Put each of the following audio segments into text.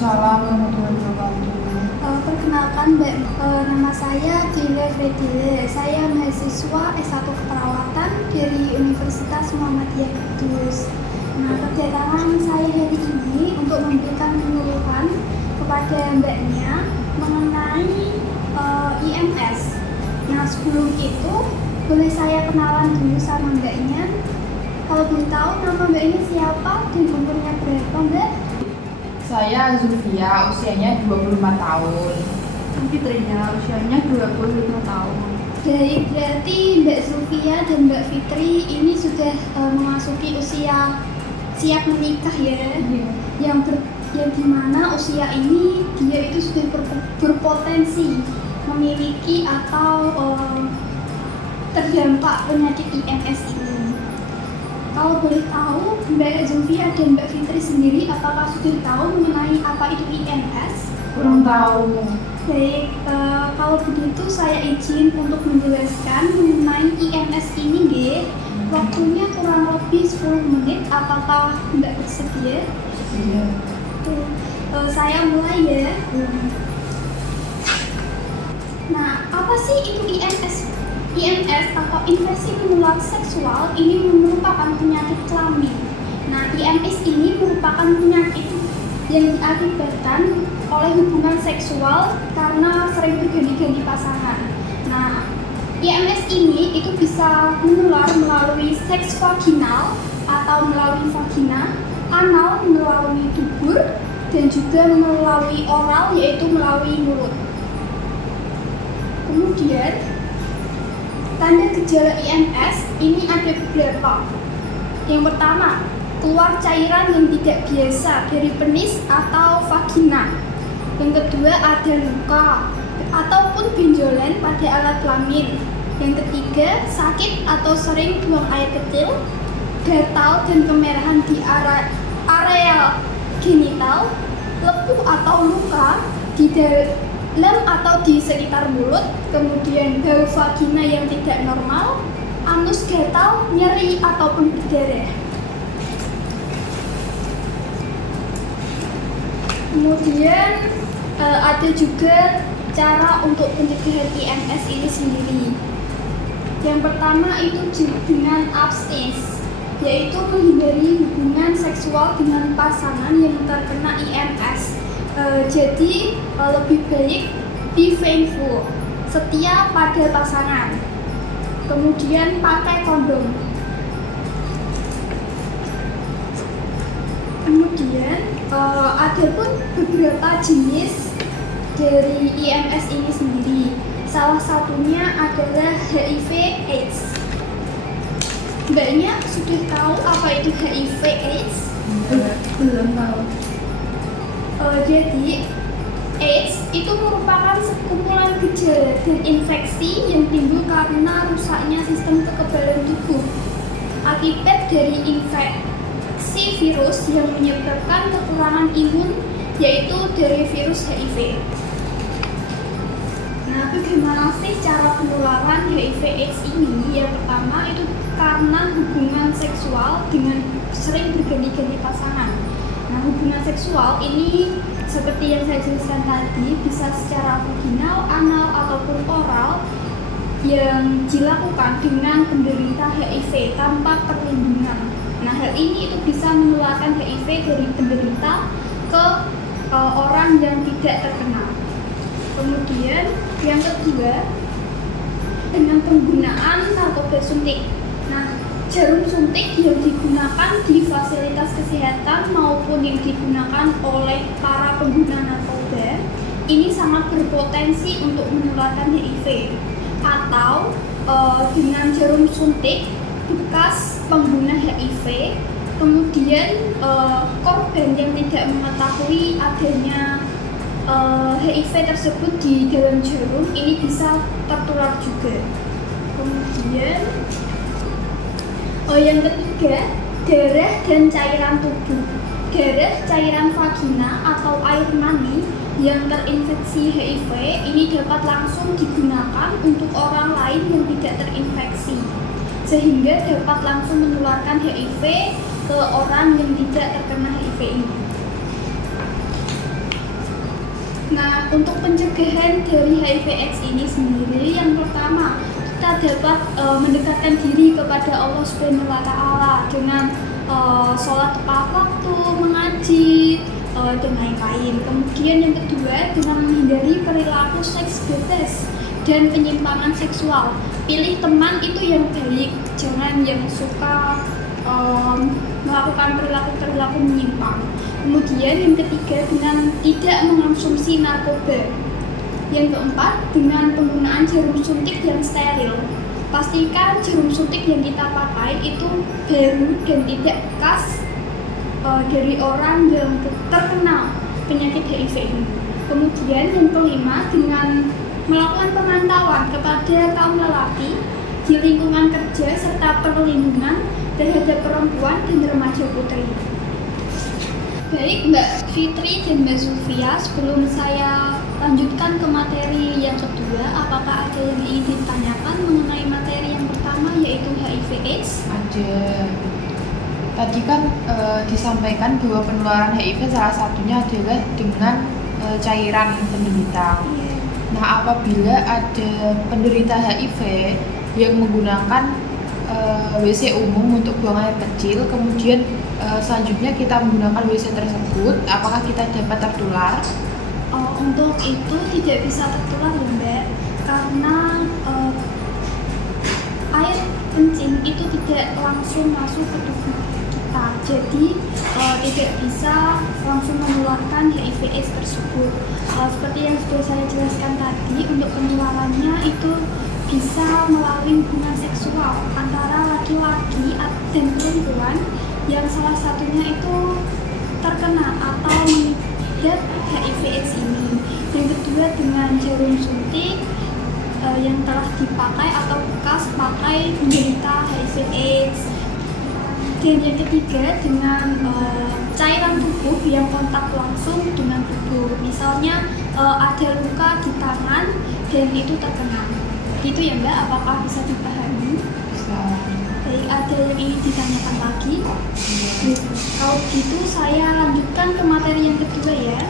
Waalaikumsalam warahmatullahi wabarakatuh. Perkenalkan Mbak, nama saya Dinda Fredile. Saya mahasiswa S1 Keperawatan dari Universitas Muhammadiyah Kudus. Nah, kedatangan saya hari ini untuk memberikan penyuluhan kepada Mbaknya mengenai IMS. Nah, sebelum itu boleh saya kenalan dulu sama Mbaknya. Kalau boleh tahu nama Mbaknya siapa dan umurnya berapa, Mbak? Saya Zulfia, usianya 25 tahun. Fitrinya usianya 25 tahun. Berarti Mbak Zulfia dan Mbak Fitri ini sudah memasuki usia siap menikah ya. Yang dimana usia ini dia itu sudah berpotensi memiliki atau terdampak penyakit IMS ini. Kalau boleh tahu, Mbak Zulfia dan Mbak Fitri sendiri apakah sudah tahu mengenai apa itu IMS? Kurang tahu. Baik, kalau begitu saya izin untuk menjelaskan mengenai IMS ini, Nggih. Waktunya kurang lebih 10 menit, apakah Mbak bersedia? Iya. Saya mulai ya. Nah, apa sih itu IMS? IMS atau infeksi menular seksual ini merupakan penyakit kelamin. Nah, IMS ini merupakan penyakit yang diakibatkan oleh hubungan seksual karena sering berganti-ganti pasangan. Nah, IMS ini itu bisa menular melalui seks vaginal atau melalui vagina, anal melalui dubur, dan juga melalui oral yaitu melalui mulut. Kemudian, tanda gejala IMS ini ada beberapa. Yang pertama, keluar cairan yang tidak biasa dari penis atau vagina. Yang kedua, ada luka ataupun benjolan pada alat kelamin. Yang ketiga, sakit atau sering buang air kecil, gatal dan kemerahan di area genital, lepuh atau luka di dalam atau di sekitar mulut, kemudian bau vagina yang tidak normal, anus gatal, nyeri ataupun berdarah. Kemudian ada juga cara untuk pencegahan IMS ini sendiri. Yang pertama itu dengan abstinence, yaitu menghindari hubungan seksual dengan pasangan yang terkena IMS. Jadi lebih baik be faithful, setia pada pasangan. Kemudian pakai kondom. Kemudian ada pun beberapa jenis dari IMS ini sendiri. Salah satunya adalah HIV/AIDS. Mbaknya sudah tahu apa itu HIV/AIDS? Belum tahu. Jadi, AIDS itu merupakan sekumpulan gejala dan infeksi yang timbul karena rusaknya sistem kekebalan tubuh akibat dari infeksi virus yang menyebabkan kekurangan imun, yaitu dari virus HIV. Nah, bagaimana sih cara penularan HIV/AIDS ini? Yang pertama itu karena hubungan seksual dengan sering berganti-ganti pasangan. Nah, hubungan seksual ini seperti yang saya jelaskan tadi bisa secara vaginal, anal, ataupun oral yang dilakukan dengan penderita HIV tanpa perlindungan. Nah, hal ini itu bisa menularkan HIV dari penderita ke orang yang tidak terkena. Kemudian yang kedua, dengan penggunaan narkoba suntik. Nah, jarum suntik yang digunakan di fasilitas kesehatan maupun yang digunakan oleh para pengguna narkoba ini sangat berpotensi untuk menularkan HIV. Atau dengan jarum suntik bekas pengguna HIV, kemudian korban yang tidak mengetahui adanya HIV tersebut di dalam jarum ini bisa tertular juga. Kemudian yang ketiga, darah dan cairan tubuh. Darah, cairan vagina atau air mani yang terinfeksi HIV ini dapat langsung digunakan untuk orang lain yang tidak terinfeksi, sehingga dapat langsung menularkan HIV ke orang yang tidak terkena HIV ini. untuk pencegahan dari HIV/AIDS ini sendiri, yang pertama kita dapat mendekatkan diri kepada Allah Subhanahu wa Ta'ala dengan sholat tepat waktu, mengaji, dan lain-lain. Kemudian yang kedua, dengan menghindari perilaku seks bebas dan penyimpangan seksual. Pilih teman itu yang baik, jangan yang suka melakukan perilaku menyimpang. Kemudian yang ketiga, dengan tidak mengonsumsi narkoba. Yang keempat, dengan penggunaan jarum suntik yang steril. Pastikan jarum suntik yang kita pakai itu baru dan tidak bekas dari orang yang terkena penyakit HIV ini. Kemudian yang kelima, dengan melakukan pemantauan kepada kaum lelaki di lingkungan kerja serta perlindungan terhadap perempuan dan remaja putri. Baik Mbak Fitri dan Mbak Zulfia, sebelum saya lanjutkan ke materi yang kedua, apakah ada yang ingin ditanyakan mengenai materi yang pertama, yaitu HIV/AIDS? Ada. Tadi kan disampaikan bahwa penularan HIV salah satunya adalah dengan cairan penderita. Nah, apabila ada penderita HIV yang menggunakan WC umum untuk buang air kecil, kemudian selanjutnya kita menggunakan WC tersebut, apakah kita dapat tertular? Untuk itu tidak bisa tertular ya Mbak, karena air kencing itu tidak langsung masuk ke tubuh kita, jadi tidak bisa langsung menularkan HIV/AIDS tersebut. Seperti yang sudah saya jelaskan tadi, untuk penularannya itu bisa melalui hubungan seksual antara laki-laki dan perempuan yang salah satunya itu terkena atau mengidap HIV/AIDS ini. Yang kedua, dengan jarum suntik yang telah dipakai atau bekas pakai penderita HIV/AIDS. Dan yang ketiga, dengan cairan tubuh yang kontak langsung dengan tubuh. Misalnya ada luka di tangan dan itu terkena. Gitu ya Mbak, apakah bisa dipahami? Bisa. Baik, ada yang ingin ditanyakan lagi? Kalau gitu saya lanjutkan ke materi yang kedua ya.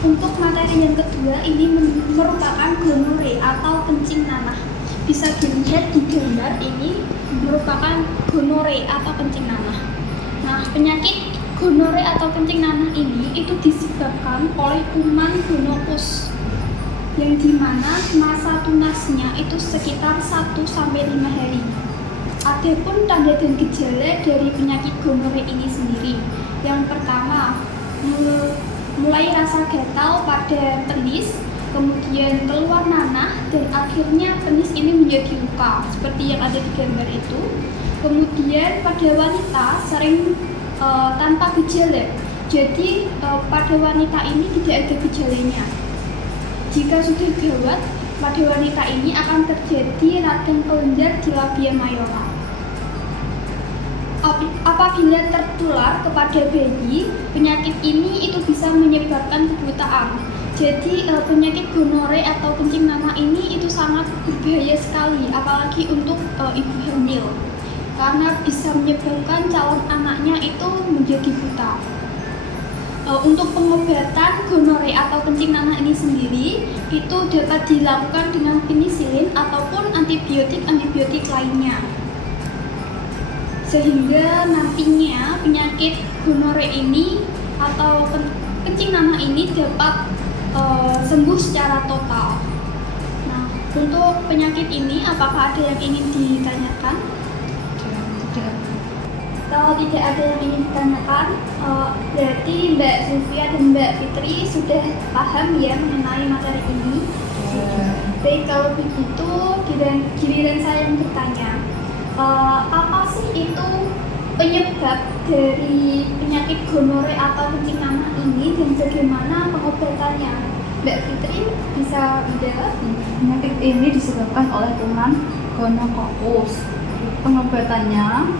Untuk materi yang kedua ini merupakan gonore atau kencing nanah. Bisa dilihat di gambar ini merupakan gonore atau kencing nanah. Nah, penyakit gonore atau kencing nanah ini itu disebabkan oleh kuman gonococus, yang dimana masa tunasnya itu sekitar 1-5 hari. Adapun tanda dan gejala dari penyakit gonore ini sendiri, yang pertama mulai rasa gatal pada penis, kemudian keluar nanah, dan akhirnya penis ini menjadi luka seperti yang ada di gambar itu. Kemudian pada wanita sering tanpa gejala, jadi pada wanita ini tidak ada gejalanya. Jika sudah gawat, pada wanita ini akan terjadi radang kelenjar di labia mayora. Apabila tertular kepada bayi, penyakit ini itu bisa menyebabkan kebutaan. Jadi penyakit gonore atau kencing nanah ini itu sangat berbahaya sekali, apalagi untuk ibu hamil, karena bisa menyebabkan calon anaknya itu menjadi buta. Untuk pengobatan gonore atau kencing nanah ini sendiri itu dapat dilakukan dengan penisilin ataupun antibiotik lainnya, sehingga nantinya penyakit gonore ini atau kencing nanah ini dapat sembuh secara total. Nah, untuk penyakit ini apakah ada yang ingin ditanyakan? Tidak. Kalau tidak ada yang ingin ditanyakan, berarti Mbak Zulfia dan Mbak Fitri sudah paham ya mengenai materi ini. Baik, kalau begitu giliran saya yang bertanya, apa sih itu penyebab dari penyakit gonore atau kencing nanah ini dan bagaimana pengobatannya? Mbak Fitri bisa menjawab? Penyakit ini disebabkan oleh kuman gonococus. Pengobatannya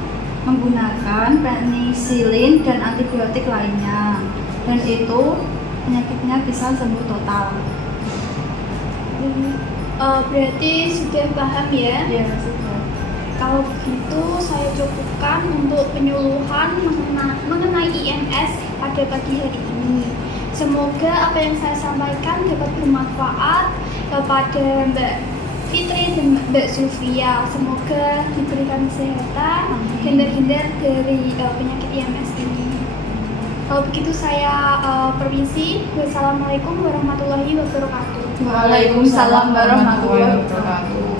menggunakan penisilin dan antibiotik lainnya, dan itu penyakitnya bisa sembuh total. Berarti sudah paham ya? Ya, sudah. Kalau begitu saya cukupkan untuk penyuluhan mengenai IMS pada pagi hari ini. Semoga apa yang saya sampaikan dapat bermanfaat kepada Mbak Fitri dan Mbak Zulfia. Semoga diberikan kesehatan dan terhindar dari penyakit IMS ini. Kalau begitu saya permisi. Wassalamualaikum warahmatullahi wabarakatuh. Waalaikumsalam warahmatullahi wabarakatuh.